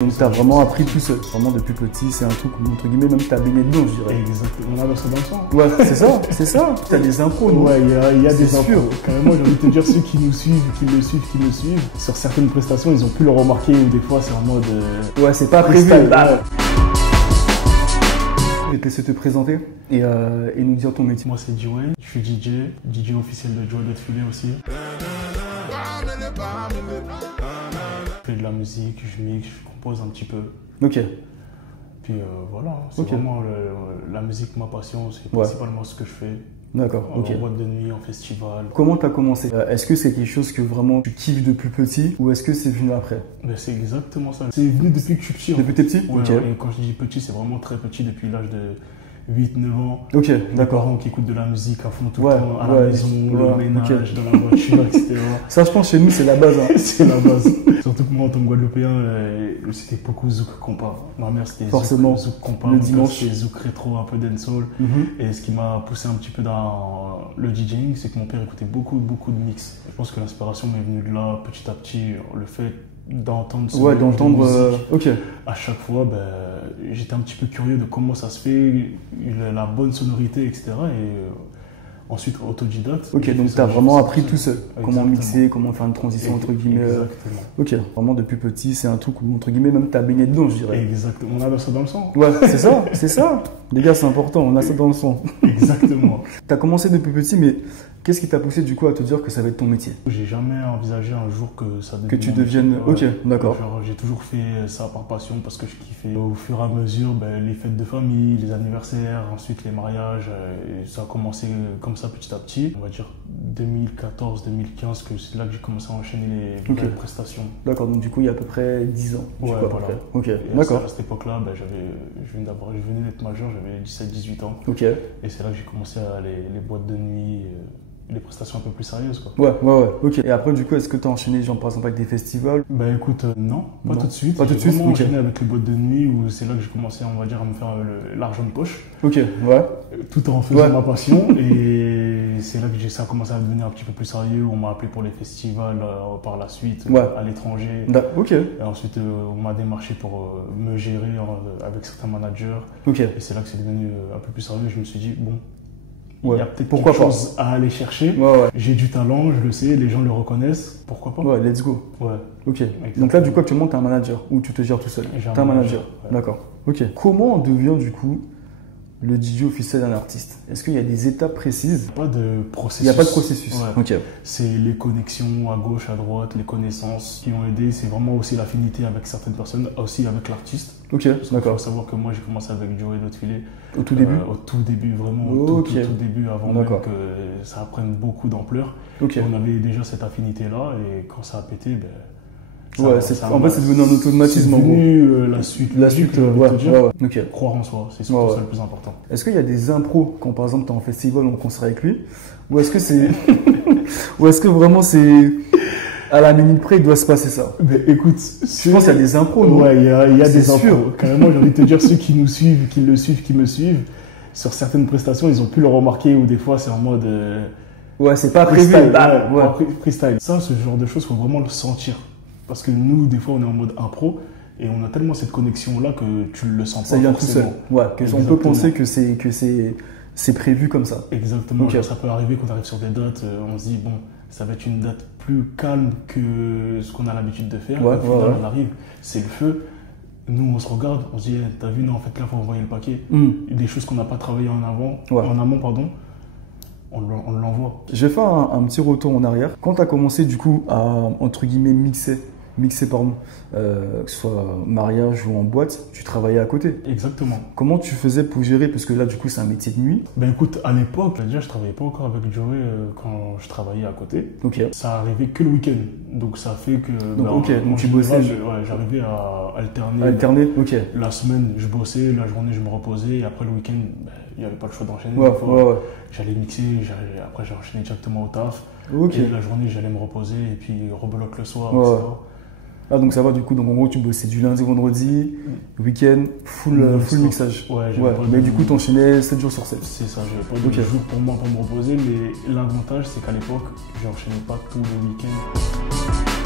Donc t'as vraiment appris tout seul, vraiment depuis petit, c'est un truc où, entre guillemets, même t'as baigné dedans, je dirais. Exactement, on a ça dans le sang. Ouais, c'est ça, t'as des impros, non? Ouais, il y a des impros. Carrément, j'ai envie de te dire, ceux qui nous suivent, qui me suivent, sur certaines prestations, ils ont pu le remarquer, ou des fois c'est en mode... Ouais, c'est pas prévu. freestyle. Je vais te laisser te présenter et nous dire ton métier. Moi c'est Joey, je suis DJ officiel de Joey Filet aussi. Je fais de la musique, je mixe, je compose un petit peu. Ok. Puis voilà, c'est vraiment la musique, ma passion, c'est principalement ce que je fais. D'accord, ok. En boîte de nuit, en festival. Comment t'as commencé? Est-ce que c'est quelque chose que vraiment tu kiffes depuis petit ou est-ce que c'est venu après? Ben, c'est exactement ça. C'est venu depuis que je suis petit. Depuis que t'es petit? Ouais, Ok. Et quand je dis petit, c'est vraiment très petit, depuis l'âge de 8-9 ans. Ok, Mes d'accord. parents qui écoutent de la musique à fond tout le temps, à la maison, le ménage, dans la voiture, etc. Ça, je pense, chez nous, c'est la base. Hein. C'est la base. Surtout que moi, en tant que Guadeloupéen, c'était beaucoup zouk compas. Ma mère, c'était zouk compas. Le dimanche. C'était zouk rétro, un peu dancehall. Et ce qui m'a poussé un petit peu dans le DJing, c'est que mon père écoutait beaucoup de mix. Je pense que l'inspiration m'est venue de là, petit à petit. Le fait d'entendre ce ok. À chaque fois, j'étais un petit peu curieux de comment ça se fait, la bonne sonorité, etc. Et ensuite, autodidacte. Ok, donc tu as vraiment appris tout seul. Comment mixer, comment faire une transition, entre guillemets. Exactement. Ok, vraiment depuis petit, c'est un truc où, entre guillemets, même tu as baigné dedans, je dirais. Exactement, on a ça dans le sang. Ouais, c'est ça. Les gars, c'est important, on a ça dans le sang. Exactement. Tu as commencé depuis petit, mais qu'est-ce qui t'a poussé du coup à te dire que ça va être ton métier? J'ai jamais envisagé un jour que ça devienne. Que tu deviennes. Ok, d'accord. J'ai toujours fait ça par passion parce que je kiffais. Au fur et à mesure, les fêtes de famille, les anniversaires, ensuite les mariages, et ça a commencé comme ça petit à petit. On va dire 2014-2015 que c'est là que j'ai commencé à enchaîner les vraies prestations. D'accord, donc du coup il y a à peu près 10 ans. Ouais, voilà. Ok, d'accord. À cette époque-là, je venais d'être majeur, j'avais 17-18 ans. Ok. Et c'est là que j'ai commencé à les boîtes de nuit. Les prestations un peu plus sérieuses, quoi. Ouais, ok. Et après, du coup, est-ce que tu as enchaîné, genre, par exemple, avec des festivals? Écoute, non, pas tout de suite. Pas tout de suite, vraiment enchaîné avec les boîtes de nuit où c'est là que j'ai commencé, on va dire, à me faire l'argent de poche. Ok, ouais. Tout en faisant ma passion. Et c'est là que ça a commencé à devenir un petit peu plus sérieux. On m'a appelé pour les festivals par la suite, à l'étranger. Ok. Et ensuite, on m'a démarché pour me gérer avec certains managers. Ok. Et c'est là que c'est devenu un peu plus sérieux. Je me suis dit, bon, il y a peut-être quelque chose à aller chercher. J'ai du talent, je le sais, les gens le reconnaissent. Pourquoi pas? Ouais, let's go. Ouais. Ok. Donc là, du coup, actuellement, tu es un manager ou tu te gères tout seul? Tu es un manager. Ouais. D'accord. Ok. Comment on devient, du coup, le DJ officiel d'un artiste? Est-ce qu'il y a des étapes précises? Pas de processus. Il n'y a pas de processus. Ouais. Ok. C'est les connexions à gauche, à droite, les connaissances qui ont aidé. C'est vraiment aussi l'affinité avec certaines personnes, aussi avec l'artiste. Ok, d'accord. Il faut savoir que moi j'ai commencé avec Joey Filet. Au tout début? Au tout début, vraiment. Au tout début, avant même que ça prenne beaucoup d'ampleur. Ok. On avait déjà cette affinité-là et quand ça a pété, en fait, c'est devenu un automatisme. C'est devenu la suite. La suite, Ok. Croire en soi, c'est surtout ça le plus important. Est-ce qu'il y a des impros quand par exemple tu es en festival ou en concert avec lui? Ou est-ce que c'est. Ou est-ce que vraiment c'est. À la minute près, il doit se passer ça? Écoute, je pense qu'il y a des impros, non? Ouais, il y a des impros. Carrément, j'ai envie de te dire, ceux qui nous suivent, qui me suivent, sur certaines prestations, ils ont pu le remarquer ou des fois c'est en mode. Ouais, c'est pas prévu. Freestyle. Ça, ce genre de choses, il faut vraiment le sentir. Parce que nous, des fois, on est en mode impro et on a tellement cette connexion-là que tu le sens pas. Ça vient tout seul. Ouais, on peut penser que c'est prévu comme ça. Exactement. Ça peut arriver qu'on arrive sur des dates, on se dit, bon, ça va être une date plus calme que ce qu'on a l'habitude de faire. Au final, on arrive, c'est le feu. Nous, on se regarde, on se dit, t'as vu, non, en fait, là, il faut envoyer le paquet. Des choses qu'on n'a pas travaillé en amont, on l'envoie. Je vais faire un petit retour en arrière. Quand tu as commencé, du coup, à, entre guillemets, mixer, que ce soit mariage ou en boîte, tu travaillais à côté. Exactement. Comment tu faisais pour gérer? Parce que là, du coup, c'est un métier de nuit. Écoute, à l'époque, déjà, je travaillais pas encore avec Joey quand je travaillais à côté. Ok. Ça arrivait que le week-end. Donc, ça fait que. Donc tu bossais. J'arrivais à alterner. Ok. La semaine, je bossais, la journée, je me reposais. Et après, le week-end, il n'y avait pas le choix d'enchaîner. J'allais mixer, après, j'ai enchaîné directement au taf. Et la journée, j'allais me reposer et puis rebelote le soir, etc. Ah, donc ça va, du coup, donc en gros tu bossais du lundi au vendredi, week-end, full mixage. Mais du coup tu enchaînais 7 jours sur 7. C'est ça, j'avais pas de jour pour moi pour me reposer, mais l'avantage c'est qu'à l'époque, je n'enchaînais pas tous les week-ends.